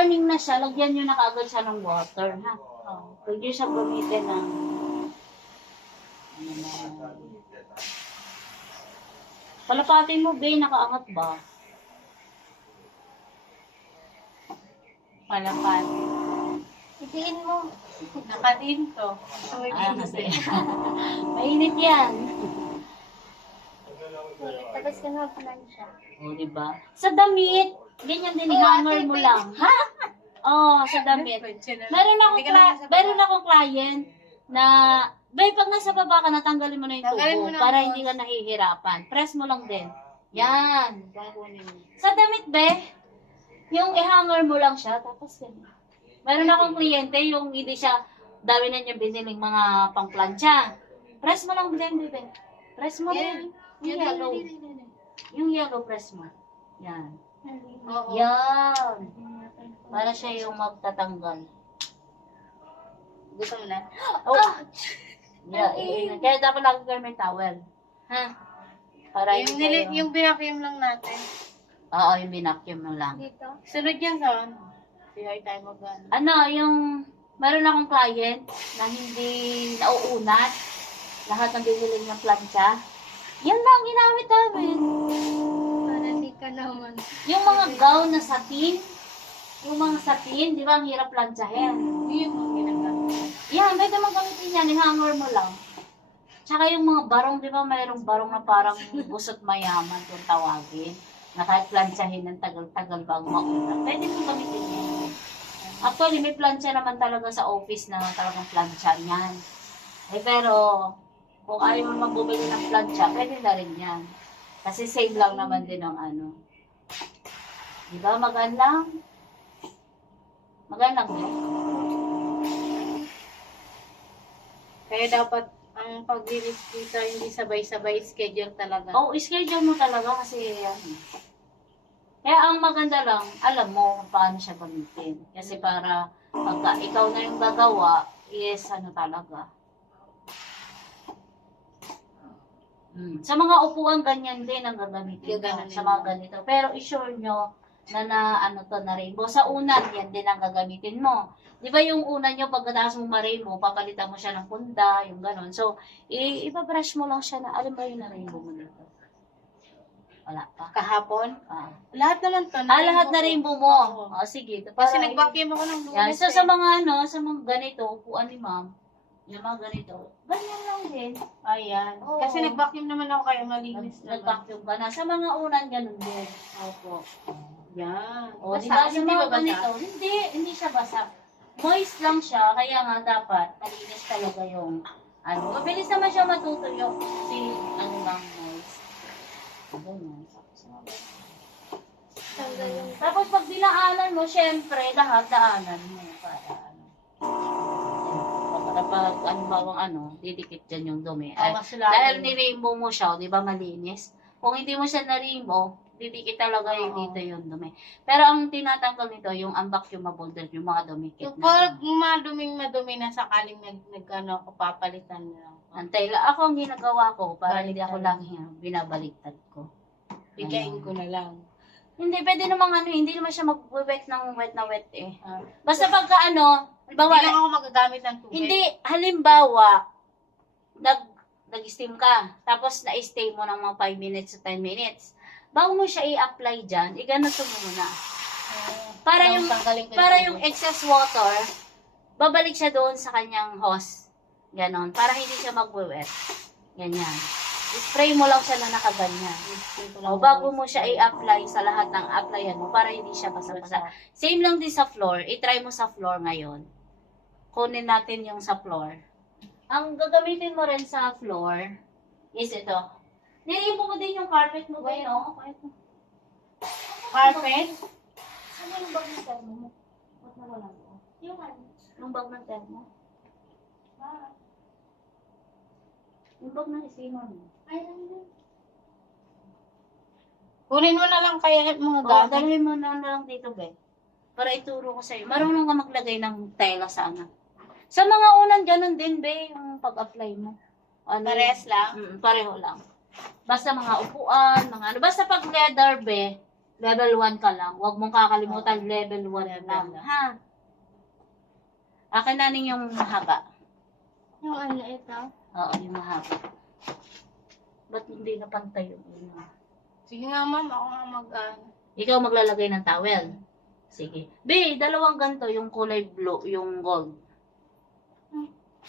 morning na siya, lagyan nyo na kaagad siya ng water, ha? Oh, pwede siya gamitin ng... Palapatin mo, Bay, nakaangat ba? Palapatin. Itiin mo. Nakatin to. Kasi. Mainit yan. Tapos ka na plansya. O, diba? Sa damit, ganyan din, i-hanger mo lang. Ha? Oo, sa damit. Meron akong client na, Bay, pag nasa baba ka, natanggalin mo na yung tubo para hindi ka nahihirapan. Press mo lang din. Yan. Sa damit, Be, yung i-hanger mo lang siya, tapos ganyan. Meron akong kliyente, yung hindi siya, dami na niya biniling mga pangplansya. Press mo lang din, Bebe. Press mo din. Yung yellow. Yung yellow, press mo. Yan. Yan. Para siya yung magtatanggal. Gusto mo na? Oh. Yeah, kaya dapat lagi kayo may towel. Ha? Para Yung, yung binakim lang natin. Oo, yung binakyum mo lang. Dito. Sunod yan sa ano? Sige tayo mag-ano. Ano, yung meron akong client na hindi nauunat lahat ng bibili ng plancha. Yan lang ginamit namin. Para di ka naman. Yung mga gown na satin, di ba ang hirap planchahin? Hindi yung mga ginagamit. Yan, pwede mong gamitin yan, i-hanger mo lang. Tsaka yung mga barong, di ba mayroong barong na parang gusot mayaman kung tawagin. Na kahit planchahin ng tagal-tagal bago mauna. Pwede mong gamitin yan. Actually, may plancha naman talaga sa office na talagang plancha niyan. Eh pero, kung ayaw mo magbubili ng plancha, pwede na rin yan. Kasi same lang naman din ang ano. Di ba? Magandang? Magandang ba? Kaya dapat ang pag-release dito hindi sabay-sabay schedule talaga. Oo, schedule mo talaga kasi yan. Kaya ang maganda lang, alam mo kung paano siya gamitin. Kasi para pagka ikaw na yung gagawa, is ano talaga. Sa mga upuan, ganyan din ang gagamitin mo, sa mga ganito. Pero i-sure nyo na ano to na rainbow. Sa unan, yan din ang gagamitin mo. Di ba yung unan nyo, pagkatapos mo ma-rainbow, papalitan mo siya ng punda, yung ganon. So, ipabrush mo lang siya na, alam ba yung na-rainbow mo dito? Wala pa. Kahapon? Lahat naman to. Lahat na rainbow mo. Oo. Sige. Kasi nag-vacuum ako ng Yan. lunes. So, sa mga ganito, upuan ni ma'am, yung mga ganito, ganyan lang din. Ayan. Oo. Kasi nag-vacuum naman ako kaya malinis naman. Nag-vacuum ka na. Sa mga unan, ganun din. Opo. Yan. O, di Basta, ba? Sa hindi mga ba basa? ganito, hindi siya basa. Moist lang siya, kaya nga dapat, malinis talaga yung, mabilis naman siya matutuyo. Kasi, ano lang, moist. Ganyan. Tapos, pag dinaanan mo, syempre, lahat daanan mo. Para pag, didikit dyan yung dumi. Dahil ni-rainbow mo siya, di ba malinis? Kung hindi mo siya na-rainbow, didikit talaga yung dito yung dumi. Pero ang tinatanggal nito, yung unvacuumable din, yung mga dumikit Yung pag madumi na sakaling ako papalitan na. Antay lang. Ako ang ginagawa ko, para hindi ako lang binabaliktad ko. Bigayin ko na lang. Hindi, pwede namang hindi naman siya mag-wet ng wet na wet eh. Basta pagka halimbawa, Hindi lang ako magagamit ng tubig. hindi, halimbawa, nag-steam ka, tapos na-stay mo ng mga 5 minutes to 10 minutes. Bago mo siya i-apply dyan, ganito mo muna. Para yung excess water, babalik siya doon sa kanyang hose. Ganon. Para hindi siya mag-wet. Ganyan. I-spray mo lang siya na nakaganyan. O bago mo siya i-apply sa lahat ng applyan mo, para hindi siya basa-basa. Same lang din sa floor. I-try mo sa floor ngayon. Kunin natin yung sa floor. Ang gagamitin mo rin sa floor is ito. Nilipo mo din yung carpet mo ba yun? Carpet? Ano yung bag ng termo mo? Ba't nawala mo? Yung bag ng termo? Yung bag ng isima mo? Ay, lang yun. Kunin mo na lang kaya mga Oo, gamit. dalhin mo na lang dito, be. Para ituro ko sa'yo. Marunong ka maglagay ng tela sa Sa mga unan, ganun din, be, yung pag-apply mo. Parehas lang? Pareho lang. Basta mga upuan, basta pag leather, be, Level 1 ka lang. Huwag mong kakalimutan, level 1 lang. Ha? Akin na yung mahaba. Yung ano ito? Oo, yung mahaba. Ba't hindi napantay yung ino? Sige nga, ma'am. Ako nga Ikaw maglalagay ng towel. Sige. B, dalawang ganito, yung kulay blue, yung gold.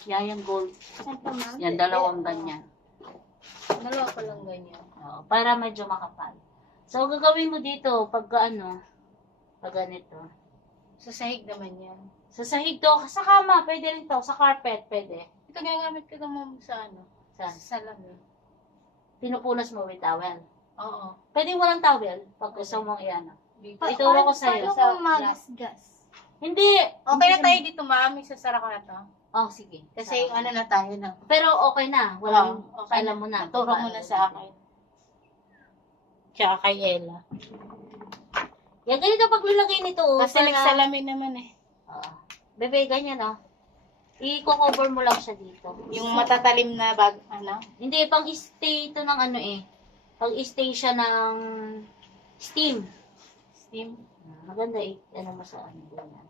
Yan, yung gold. Ito, ma'am. Yan, dalawang ganyan. Dalawa pa lang ganyan. Oo, para medyo makapal. So, gagawin mo dito, pag ganito. Sa sahig naman yan. Sa sahig to, sa kama, pwede rin to, sa carpet, pwede. Ito ginagamit ko ma'am sa ano? Saan? Sa salamin. Pinupunas mo with towel. Oo. Pwede walang towel, pag gusto mong iano. Dito. Ituro ko sa'yo. Paano kung magasgas? Hindi. Okay na tayo dito, ma'am. Isasara ko na to. Oh, sige. Kasi ano na tayo na. Pero okay na. Walang, Okay alam mo na. Turo mo na sa akin. Tsaka kay Ella. Yan, ganito paglulagay nito. Kasi nagsalamin naman eh. Bebe, ganyan oh. I-cover mo lang siya dito. Yung matatalim na bag, ano? Hindi, pang-stay ito ng ano eh. Pang-stay siya ng steam. Steam. Maganda eh. Ano mo sa ano ganyan.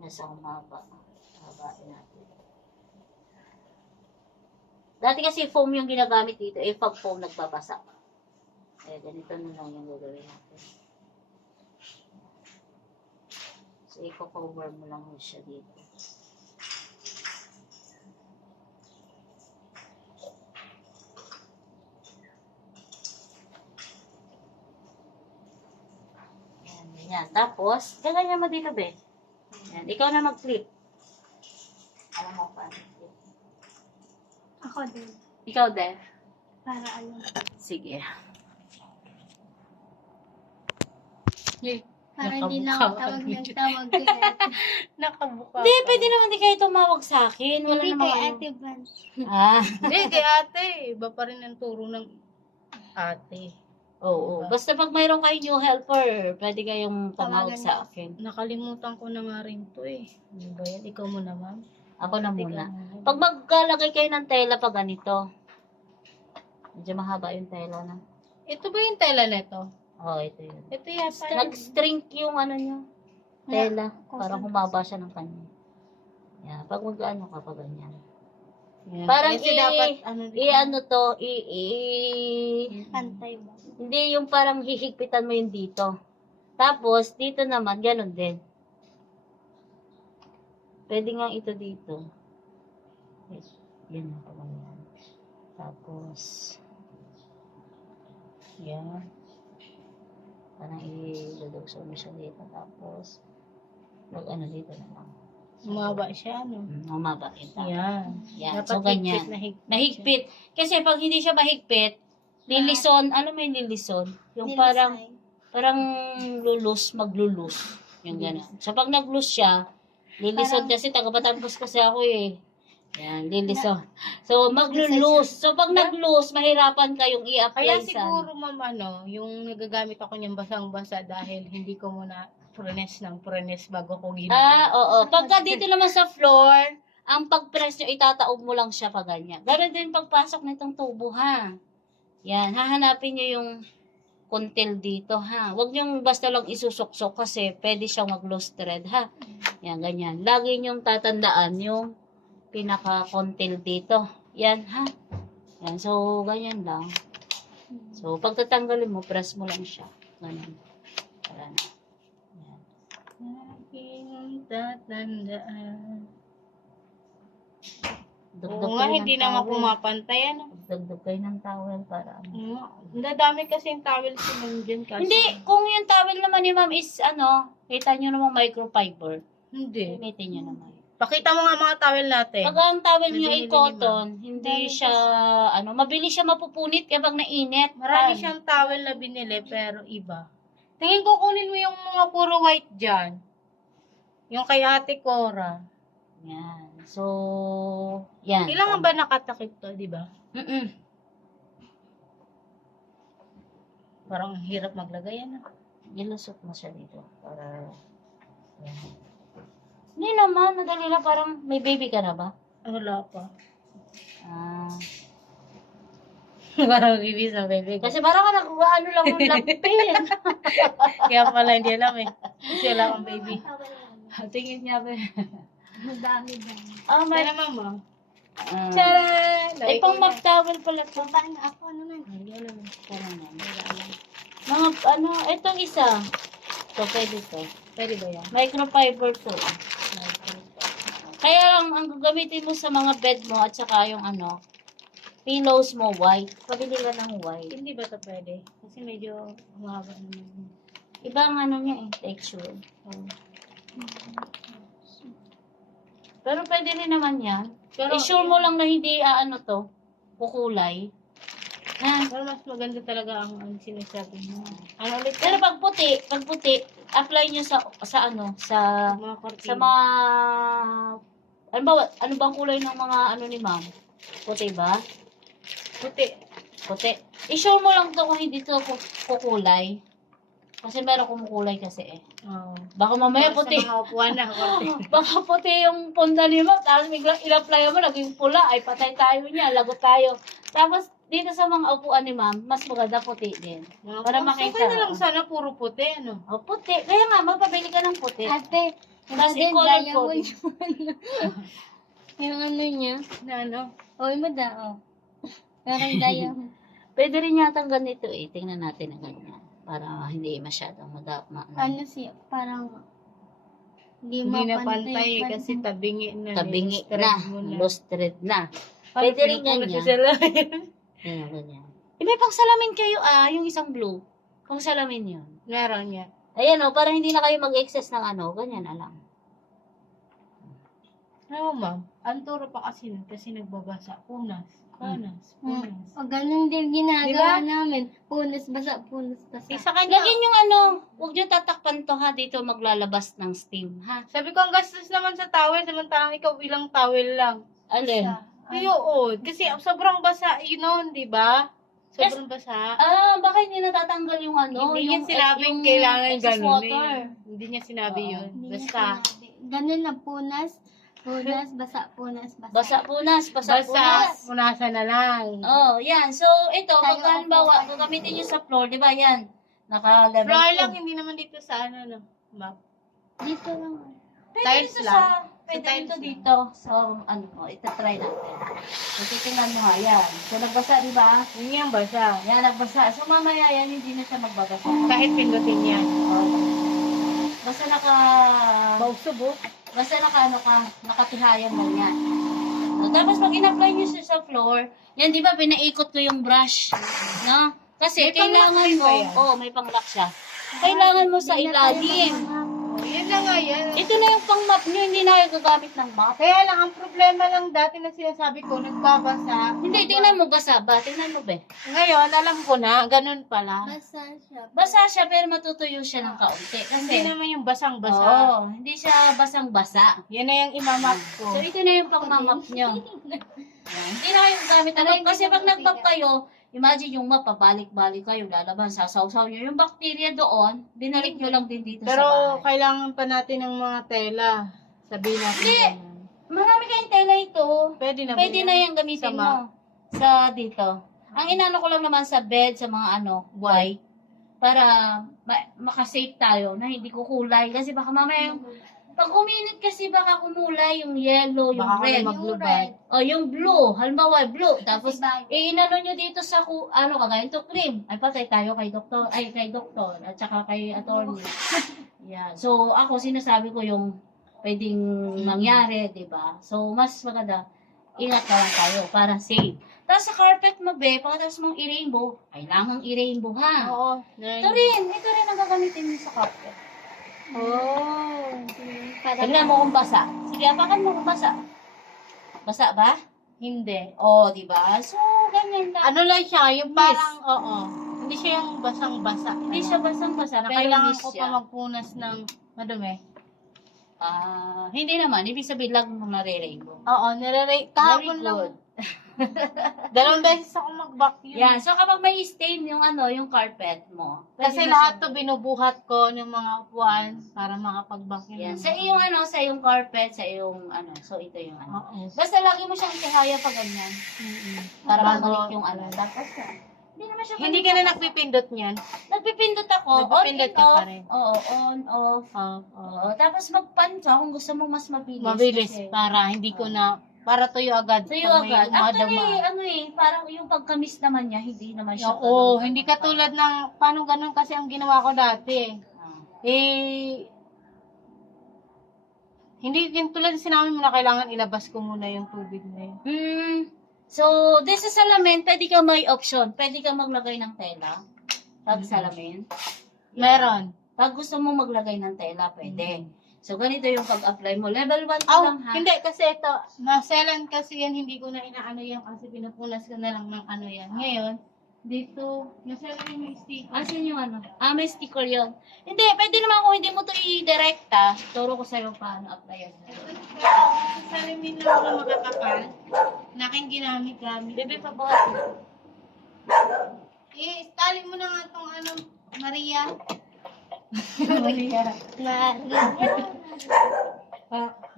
Nasa humaba. Habain natin. Dati kasi foam yung ginagamit dito. Eh, pag foam nagbabasa. Eh, ganito na lang yung gagawin natin. So, i-cover mo lang siya dito. Yan. Tapos, ganyan mo dito, be. Yan. Ikaw na mag-flip. Alam mo pa. Ako din. Ikaw, Def. Para alam. Sige. Para hindi na ako tawag ng tawag kay ate. Nakabuka. Hindi, pwede naman di kayo tumawag sa akin. Wala Hindi namang kay ano. ate Van. Ah. Hindi, kay ate. Iba pa rin ang turo ng ate. Oo. Basta pag mayroon kayong new helper, pwede kayong tumawag Tawagan sa niyo. akin. Nakalimutan ko na nga rin to eh. Ano ba yan? Ikaw muna, ma'am. Ako na Ikaw muna. muna. Pag magkalagay kayo ng tela pa ganito, medyo mahaba yung tela na. Ito ba yung tela neto? Oo, ito yun. Ito yata. Nag-string yung ano nyo, tela, Yeah. para humaba siya ng kanya. Yan, pag mag-ano ka pa ganyan. Yan. Parang Kasi dapat, ano, i-ano to, Pantay ba? hindi yung parang hihigpitan mo yung dito. Tapos, dito naman, ganun din. Pwede nga ito dito. Yes. Yan ako ganyan. Tapos, yan. Parang i-dudugso mo siya dito. Tapos, ano dito naman. Umaba siya, ano? Umaba yung tao. Yan. Yan. Dapat So, ganyan. higpit na higpit. Mahigpit. Kasi pag hindi siya mahigpit, lilison. Alam mo yung lilison? Yung parang lulus, maglulus. Yung gano'n. So, pag naglus siya, lilison kasi taga-Batangas kasi ako eh. Yan, lilison. So, maglulus. So, pag naglus, mahirapan kayong i-apply Kaya sa... siguro, ma'am, ano, yung nagagamit ako niyang basang-basa dahil hindi ko muna prenes bago ko ginamit. Oo. Pagka dito naman sa floor, ang pag-press nyo, itataob mo lang siya pa ganyan. Ganoon din pagpasok nitong tubo, ha? Yan, hahanapin nyo yung kuntil dito, ha? Huwag nyo basta lang isusuksok kasi pwede siyang mag-loose thread, ha? Yan, ganyan. Lagi nyo tatandaan yung pinaka-kuntil dito. Yan, ha? Yan, so, ganyan lang. So, pag tatanggalin mo, press mo lang siya. Ganyan. Para na. Aking tatandaan. Dugdug Oo nga, kayo hindi ng na nga towel. pumapantay, ano? Dugdug kayo ng towel para ano. Ang dadami kasi yung towel si ma'am dyan kasi. Hindi, kung yung towel naman ni ma'am is ano, kita nyo namang microfiber. Hindi. Gamitin nyo naman. Pakita mo nga mga towel natin. Pag ang towel nyo Nabili ay ni cotton, hindi siya, ano, mabilis siya mapupunit kapag nainit. Marami Tan. siyang towel na binili, pero iba. Tingin ko kunin mo yung mga puro white dyan. Yung kay Ate Cora. Yan. So, yan. Kailangan ba nakatakip to, di ba? Parang ang hirap maglagay, ano? Ilusot mo siya dito. Para, yan. Hindi naman, madali lang. Parang, may baby ka na ba? Wala pa. Ah. Parang ibig sa baby ko. Kasi parang ka ano lang yung lampin. Kaya pala hindi alam eh. Kasi wala akong baby. Tingin niya ba? Madami ba? May... Sana mama. Ah. Charan! Eh, pang map towel pala to. Paano ako naman? Parang yan. Mga, itong isa. So, pwede to. Pwede ba yan? Microfiber to. Kaya lang, ang gagamitin mo sa mga bed mo at saka yung pillows mo white. Pabili ka ng white. Hindi ba ito pwede? Kasi medyo humaba naman. Ibang niya texture. Pero pwede rin naman yan. Pero, I-sure mo lang na hindi kukulay. Ha? Pero mas maganda talaga ang sinasabi mo. Ano ulit? Pero pag puti, apply nyo sa Mga kortina. sa mga ano bang kulay ng mga ni ma'am? Puti ba? Puti. I-sure mo lang to kung hindi to kukulay. Kasi meron kumukulay kasi eh. Oo. Baka mamaya puti. Sa mga upuan na kortina. Baka puti yung punda ni ma'am, tapos biglang in-apply mo, naging pula, ay patay tayo niya, lagot tayo. Tapos, dito sa mga upuan ni ma'am, mas maganda puti din. Para makita. Okay na lang sana puro puti, ano? O, puti. Kaya nga, mapabili ka ng puti. Ate, Tapos din i-color diamond coding. yung ano niya. Na ano? O, yung mada, Parang diamond. Pwede rin yata ganito eh. Tingnan natin ang ganyan. Para hindi masyadong Ano siya, parang hindi Hindi na mapantay. pantay kasi tabingi na. tabingi Straight na. mo na. Lost thread na. Parang Pwede rin pinupulat ganyan. siya sa lamin. Ganyan, ganyan. Eh, may pang salamin kayo yung isang blue. Pang salamin yun. Meron niya. Ayan para hindi na kayo mag-excess ng ganyan na lang. Ano ma'am? Ang turo pa kasi nun kasi nagbabasa. Punas. Punas. O, ganun din ginagawa Diba? namin. Punas, basa, punas, basa. Sa kanya, Lagyan yung huwag nyo tatakpan to ha, dito maglalabas ng steam ha. sabi ko ang gastos naman sa towel, samantalang ikaw ilang towel lang. Alin? Ay, oo. Kasi sobrang basa, di ba? Sobrang basa. Baka hindi natatanggal yung Hindi niya yung sinabing kailangan excess ganun water. eh. Hindi niya sinabi yun. Hindi niya Basta, sinabi. Ganun na punas, basa, punas, basa. Basa punas, basa basta, punas. punasan na lang. Oh, yan. So, ito, Tayo pag halimbawa, gagamitin nyo sa floor, di ba yan? Naka-level Floor 2. lang, hindi naman dito sa no? Map. Dito lang. Pwede Tiles dito lang. pwede Sa tiles dito lang. dito. So, itatry natin. So, titingnan mo nga, yan. So, nagbasa, di ba? Yun yung basa. Yan, nagbasa. So, mamaya yan, hindi na siya magbabasa. Kahit pindutin yan. Basta Bausubo. basta nakatihayan lang yan. So, tapos pag in-apply nyo siya sa floor, yan di ba, pinaikot ko yung brush. No? Kasi May pang-lock kailangan din mo, ba yan? may pang-lock siya. Kailangan mo sa ilalim. Yan na nga yan. Ito na yung pang-map nyo, hindi na kayo gagamit ng map. Kaya lang, ang problema lang dati na sinasabi ko, nagbabasa. Hindi, tingnan mo basa ba? Tingnan mo be. Ngayon, alam ko na, ganun pala. Basa siya. Basa siya pero matutuyo siya ng kaunti. Kasi, Hindi naman yung basang-basa. oo, hindi siya basang-basa. Yan na yung imamap ko. So, ito na yung pang-map nyo. Yan. Hindi na kayo gamit ng map. Kasi pag nag-map kayo, imagine yung map, pabalik-balik kayo, lalaban, sasawsaw nyo. Yung bacteria doon, binalik nyo lang din dito Pero sa bahay. kailangan pa natin ng mga tela. Sabihin natin. Hindi. ganun. Marami kayong tela ito. Pwede na ba Pwede yan? na yung gamitin Sa mo. Sa dito. Ang inano ko lang naman sa bed, sa mga white. Para makasave tayo na hindi kukulay. Kasi baka mamaya yung pag uminit kasi baka kumulay yung yellow, yung Baka red. kami maglubad. O yung blue, halimbawa blue. Tapos bago. inano nyo dito sa kagaya to cream. Ay patay tayo kay doktor, at saka kay attorney. Yeah. So ako sinasabi ko yung pwedeng mangyari, 'di ba? So mas maganda ingat na lang tayo para safe. Tapos sa carpet mo, be, pagkatapos mong i-rainbow, kailangan i-rainbow, ha? Oo. Ito rin ang gagamitin mo sa carpet. Tignan mo kung basa. Sige, apakan mo kung basa. Basa ba? Hindi. Oh, di ba? So, ganyan lang. Ano lang siya, yung Yes. parang, Hindi siya yung basang-basa. Hindi siya basang-basa. Kailangan Nakainis ko siya. pa magpunas ng madumi. Hindi naman. Ibig sabihin lang nung nare-rainbow. Oo, nire-rate. Very Kahapon lang. good. Dalawang beses ako mag-vacuum. Yan. So, kapag may stain yung yung carpet mo. Kasi pwede mo lahat siyang- to binubuhat ko ng mga upuan para makapag-vacuum. Yan. ng Sa mga- iyong sa iyong carpet, sa iyong So, ito yung Oo. Basta lagi mo siyang ihaya pa ganyan. Mm-mm. Para Bago- mabalik yung Tapos hindi naman siya Hindi ka na nagpipindot niyan. Nagpipindot ako. Nagpipindot on ka and pa off. rin. Oo, on, off. Oo. Tapos mag-pan ka kung gusto mo mas mabilis. Mabilis kasi para hindi ko na, para tuyo agad. Tuyo Pag may agad. Actually, umadama. parang yung pagkamis naman niya, hindi naman siya. Oo, hindi katulad ng, paano ganun kasi ang ginawa ko dati. Ah. Hindi din tulad sinabi mo na kailangan ilabas ko muna yung tubig na yun. So, this is salamin, pwede ka may option. Pwede ka maglagay ng tela. Pag salamin. Meron. Pag gusto mo maglagay ng tela, pwede. So, ganito yung pag-apply mo. Level 1 ka Oh, lang, ha? hindi kasi ito, naselan kasi yan, hindi ko na inaano yan kasi pinupunas ko na lang ng ano yan. Ngayon, dito, naselan yung sticker. Asan yung may sticker yun. Hindi, pwede naman kung hindi mo to i-direkta. Turo ko sa'yo paano apply yan. Salamin na ako makakapal, na aking ginamit-gamit. Bebe, pabuhat. Tali mo na nga itong Maria. Maria.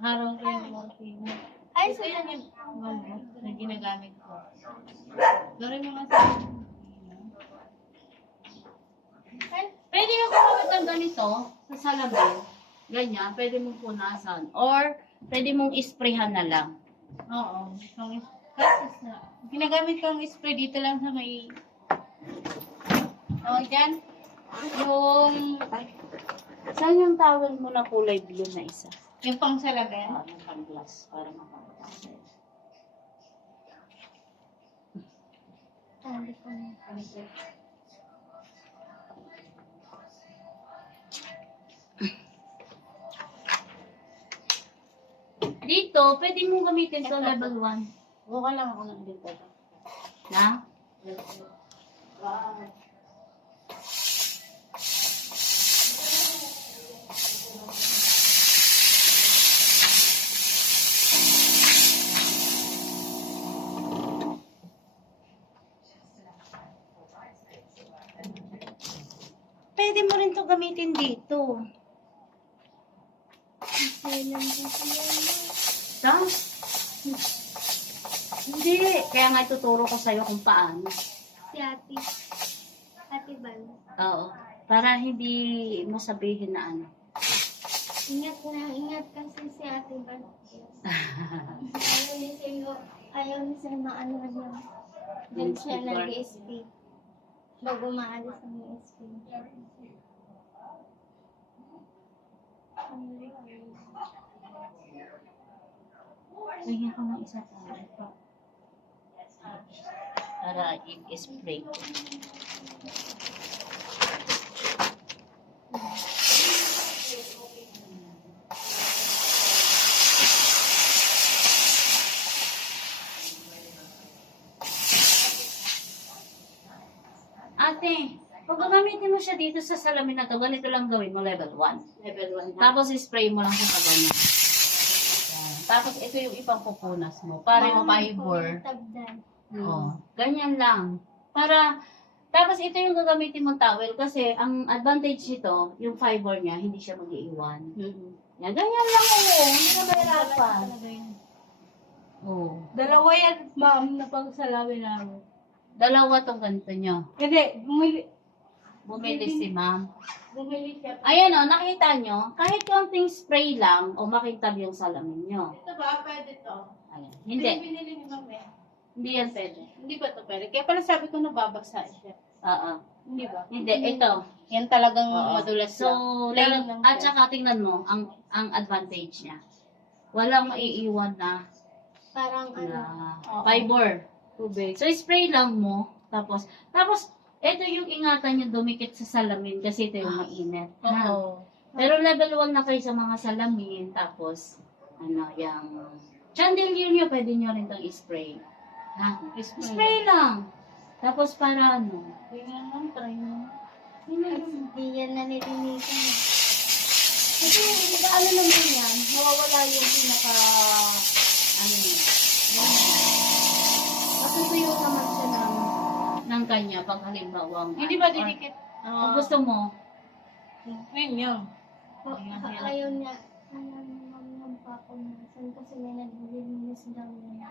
Harang ko yung motivo. Ay, Ito sila yung na ginagamit ko. Gawin mo nga sa Pwede ka gumamit ng ganito sa salamin. Ganyan, pwede mong punasan. Or, pwede mong isprayhan na lang. Oo. Kasi ginagamit ko ang spray dito lang sa may... dyan. Saan yung towel mo na kulay blue na isa? Yung pang salamin. Yung pang-glass, para makapagpapay. Dito, pwede mo gamitin to level 1. Buka lang ako ng dito. Na? Pwede mo rin to gamitin dito. Ha? Hindi. Kaya nga ituturo ko sa'yo kung paano. Si Ate. Ate Bal. Oo. Para hindi mo sabihin na Ingat kasi si Ate Bal. Ayaw niya sa'yo maano niya. Diyan siya nag-ESP. Bago maalis ang ESP. Lagyan ko ng isa pa. Ito. Para i-spray ko. Ate, pag gagamitin mo siya dito sa salamin na to, ganito lang gawin mo, level 1. Level 1 na. Tapos spray mo lang sa ganyan. Yan. Tapos ito yung ipang pupunas mo. Para yung fiber. Tabdan. Oh, ganyan lang. Tapos ito yung gagamitin mong towel kasi ang advantage nito, yung fiber niya, hindi siya mag-iiwan. Yan, ganyan lang hindi ka mahirapan. Oh. Dalawa yan, ma'am, na pagsalawin namin. Dalawa tong ganito nyo. Hindi, Bumili si ma'am. bumili siya. Ayan o, nakita nyo, kahit konting spray lang, o makintab yung salamin nyo. Ito ba, pwede to? Ayan. Ito yung Hindi. binili ni ma'am eh. Hindi yan pwede. Hindi ba to pwede? Kaya pala sabi ko nababasa siya. Oo. Hindi ba? Hindi, ito. Yan talagang Oo. madulas So, lang. at saka tingnan mo, ang advantage niya. Walang maiiwan na Parang Oo. fiber. Tubig. So, spray lang mo. Tapos, ito yung ingatan nyo dumikit sa salamin kasi ito yung mainit. Ha? Oo. Pero level 1 na kayo sa mga salamin. Tapos, yung chandelier nyo, pwede nyo rin itong spray. Ha? Spray lang. Tapos, para Tingnan mo, try mo. hindi yan nanirinigan. Kasi, naman yan, mawawala yung pinaka, kanya pag halimbawa. Hindi ba didikit? Kung gusto mo, Ngayon yun. Ayaw niya. Ayaw ng papa niya. Saan kasi may naglilinis daw niya.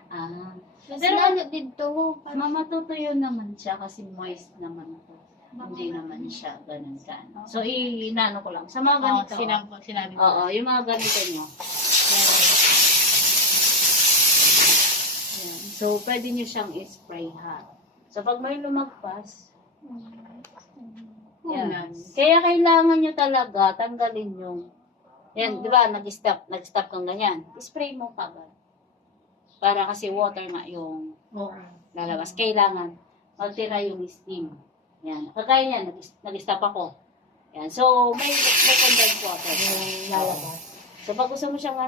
Mas Pero- lalo dito. mamatutuyo naman siya kasi moist naman ito. Hindi naman siya ganun ka. So, inano ko lang. Sa mga ganito. Sinabi ko. Oo, yung mga ganito nyo. Yan. So, pwede nyo siyang i-spray ha. So, pag may lumagpas, yan. Kaya kailangan nyo talaga tanggalin yung, yan, di ba, nag-stop kang ganyan. I-spray mo kagad. Para kasi water nga yung Oo. lalabas. Kailangan magtira yung steam. Yan. Kagaya yan, nag-stop ako. Yan. So, may condensed water yung lalabas. So, pag gusto mo siyang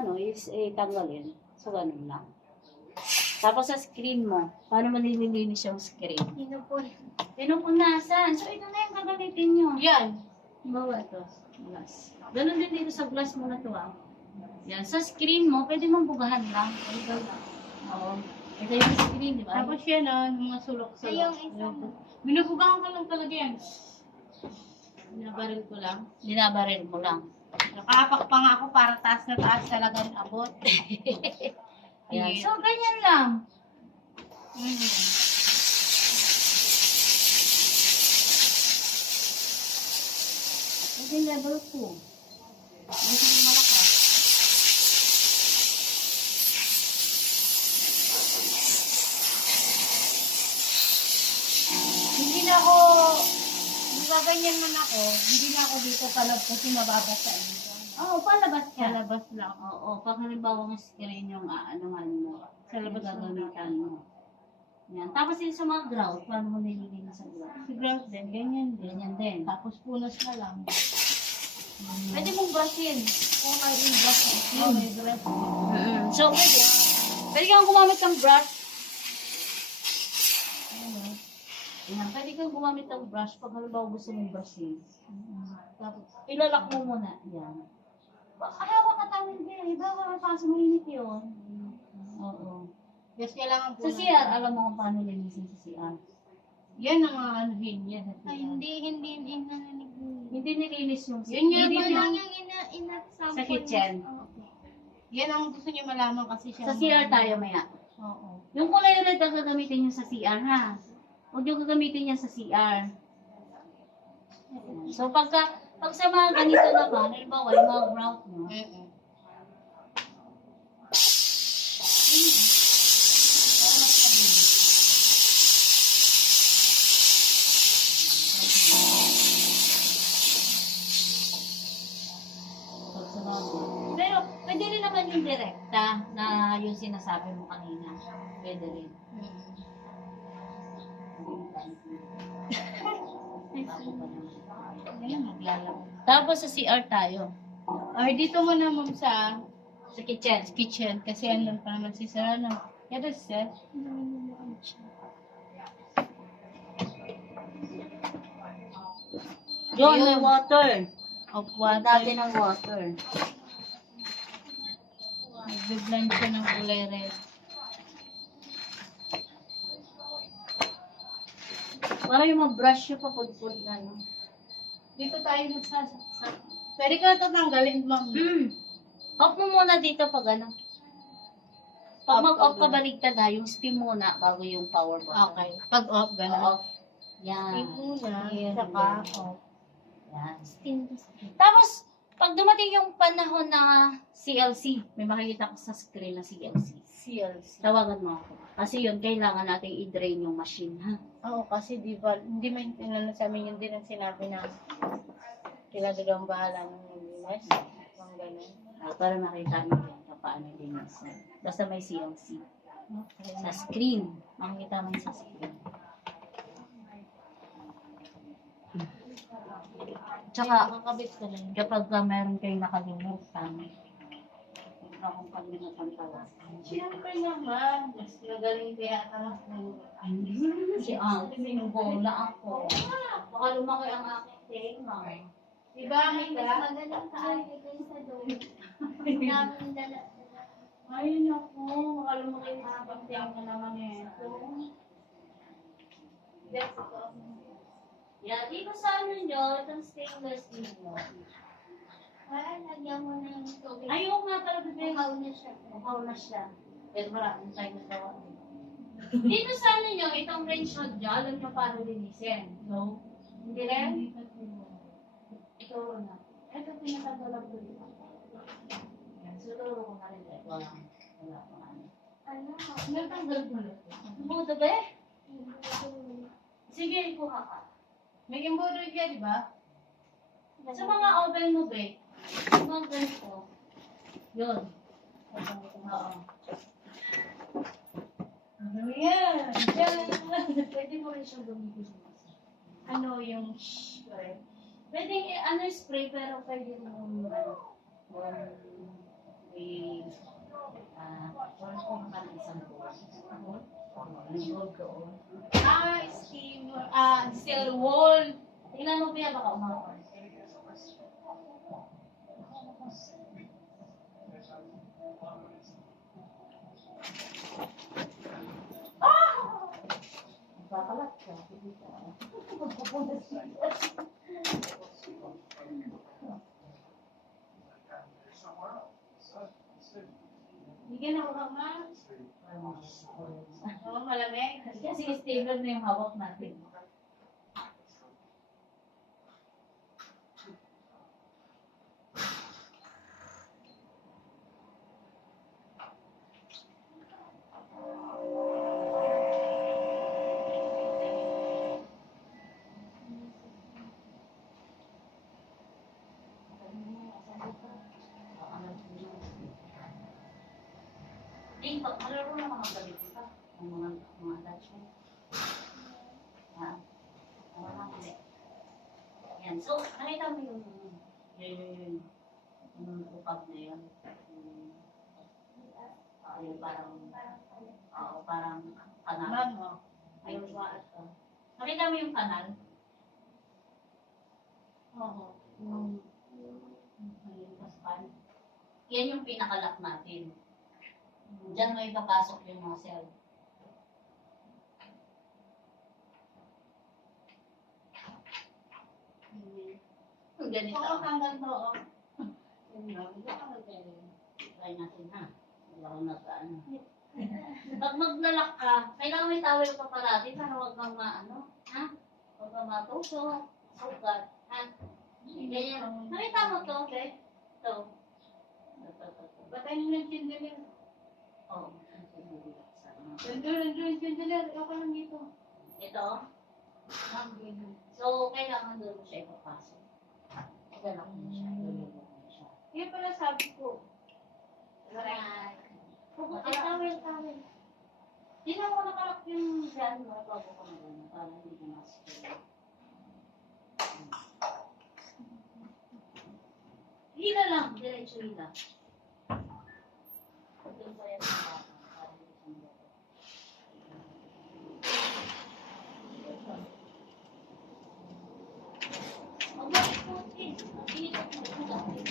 tanggalin, so, ganun lang. Tapos sa screen mo, paano malilinis yung screen? Pinupunasan. So, ito na yung gagamitin nyo. Yan. Bawa ito. Glass. Ganun din dito sa glass mo na ito Yan. Sa screen mo, pwede mong bugahan lang. Ito lang. Oo. Ito yung screen, di ba? Tapos yan mga sulok-sulok. Yung isang Binubugahan ko lang talaga yan. Binabaril ko lang. Dinabaril mo lang. Nakapak pa nga ako para taas na taas talaga ang abot. Yan. So, ganyan lang. Ito yung level 2. Ito yung malakas. Hindi na ako, gaganyan man ako, hindi na ako dito palab kasi mababasa dito. Oo, palabas ka. Palabas lang. Oo, pag halimbawa ng screen yung anuhan mo, Sa labas ng gagamitan mo. Yan. Tapos yung sa mga grout, paano mo nililinis sa grout? Si Grout din, ganyan din. Ganyan din. Tapos punas na lang. Pwede mong brushin. Oh, may brush. Oh, may brush. So, pwede. Pwede kang gumamit ng brush. Yan. Pwede kang gumamit ng brush pag halimbawa gusto mong brushin. Tapos, ilalak mo muna. Yan. Hawak ka tawin din. Baka kaso mainit yun. Oo. Yes, kailangan Sa CR, alam mo kung paano linisin sa CR. Yan ang mga anuhin yan. Ay, hindi inananig mo. Hindi nilinis yung Yun nga hindi ba Ito nil- lang yung ina-sample. Sa kitchen. Yan ang gusto niyo malaman kasi siya. Sa CR tayo maya. Oo. Yung kulay red ang gagamitin nyo sa CR, ha? Huwag nyo gagamitin yan sa CR. So, pag sa mga ganito naman, halimbawa, yung mga grout nyo, pag sa mga pero, pwede rin naman yung direkta na yung sinasabi mo kanina. Pwede rin. Yan, maglalaro. Tapos sa CR tayo. Ay, dito mo na ma'am sa Sa kitchen. kitchen kasi andun pa naman si Sir ano. Yan is sir. Yun, may water. Of Water. water. Natin ng water. Nagbe-blend siya ng kulay red. Para yung mag-brush yung papudpud na, no? Dito tayo Pwede ka tatanggalin ma'am. Off mo muna dito pag ano. Pag Off, mag-off off ka lang. baligtad ha, yung steam muna bago yung power button. Okay. Pag off, gano'n. Oo. Yan. Steam muna, Yan. saka off. Yan. Steam. Tapos, pag dumating yung panahon na CLC, may makikita ko sa screen na CLC. CLC. Tawagan mo ako. Kasi yun, kailangan nating i-drain yung machine, ha? Oo, kasi di ba, hindi man tinanong sa amin, yun din ang sinabi na kila doon ang bahala ng linis. Ang gano'n. Para makita nyo yan kung paano linis. Basta may CLC. Okay. Sa screen. Makikita mo yun sa screen. Tsaka, Makakabit ka lang. kapag meron kayong nakalimutan, huwag na akong kalimutan pala. Siyempre naman, mas magaling kaya ako. Si Ate, sinubola ako. Baka lumaki ang aking tenga. Diba, may Mas ka? magaling ka ate kayo sa doon. Daming dala. Ay, naku, baka lumaki ang aking tenga naman eh. So, Yes, ito. Yan, dito sa ano nyo, itong stainless steel mo. Parang lagyan mo na yung tubig. Ayoko nga pala bibig. Uhaw na siya. Uhaw na siya. Pero maraming tayo na daw. Dito sa ano nyo, itong range rod nyo, alam nyo paano linisin. No? Hindi rin? Ito na. Ito pinatanggalan ko dito. Yan, siguro ko na rin. Wala pa ano. Ano? Natanggal ko na. Buto ba eh? Sige, ikuha ka. May embroidery ka, di ba? Sa mga oven mo, be, yung mga ganito, yun. Oo. Ano yan? Pwede mo rin siyang gamitin. Ano yung spray? Pwede ano spray, pero pwede mo wala ko naman isang buwan. Steam, steel wool. Tingnan mo, Pia, baka umakaw. Magkakalat ka. Magpupunas siya. Bigyan ako ka, ma. Oo, malamig. Kasi stable na yung hawak natin. Dito, malaro na mga gabi pa. Ang mga attachment. Hindi. Yan. So, nakita mo yung upag na yun. Yung parang kanal. Ma'am, Ayun ba? Nakita mo yung kanal? oo. Ayun, paspan. Yan yung pinakalock natin. Diyan mo ipapasok yung mga cell. Ganito. Oo, hanggang to, oh. Try natin ha. Wala ko na ano. Pag maglalak ka, kailangan may towel ka parati para huwag kang maano. Ha? Huwag kang matusok. Sugat. Ha? Ganyan. Nakita mo to, okay? Ito. Ba't ano yung chandelier? Oo. Nandun yung chandelier. Ako lang dito. Ito. So, kailangan doon mo siya ipapasok. Galak mo siya. Lulubog mo siya. Yan pala sabi ko. Right. Ay, towel. Di na ako nakalak yung dyan mo. Bago ko na gano'n. Para hindi ka masikil. Hila lang. Diretso hila. Doon pa yan sa bata. Para hindi siya magalak. Huwag mo ikutin. Initot mo ito dati.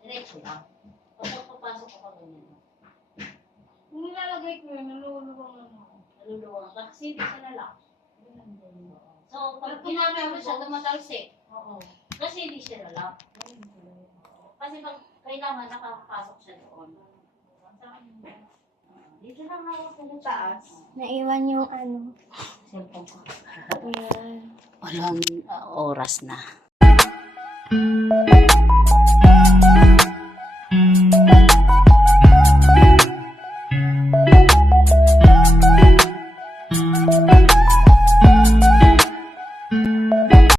Diretso lang. Pag papasok ka pa ganyan. Kung nilalagay ko yun, nalulubang lang ako. Naluluwang ka kasi hindi siya lalak. So, pag ginamit mo siya, tumatalsik. Oo. Kasi hindi siya lalak. Kasi pag kailangan nakakapasok siya doon. Dito lang hawak sa taas. Naiwan yung ano. Cellphone ko. Ayan. Walang oras na.